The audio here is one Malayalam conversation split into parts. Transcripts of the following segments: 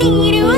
いる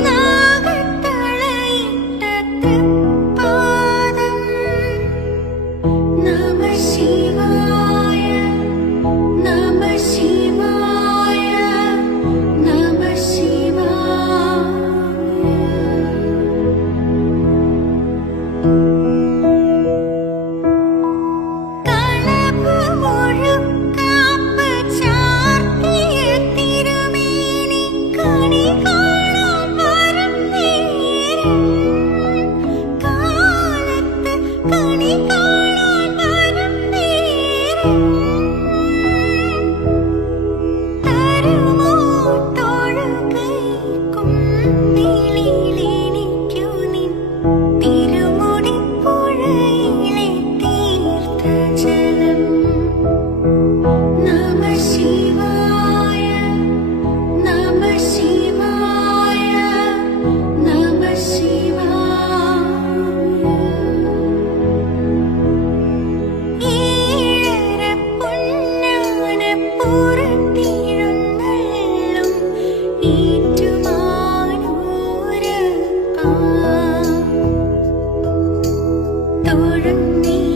多人迷。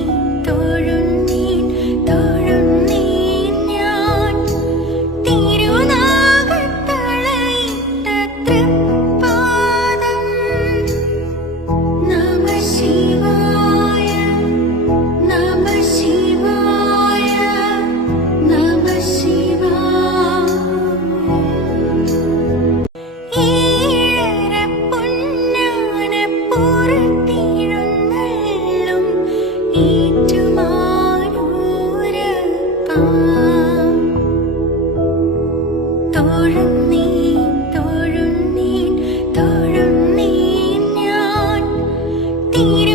തീരെ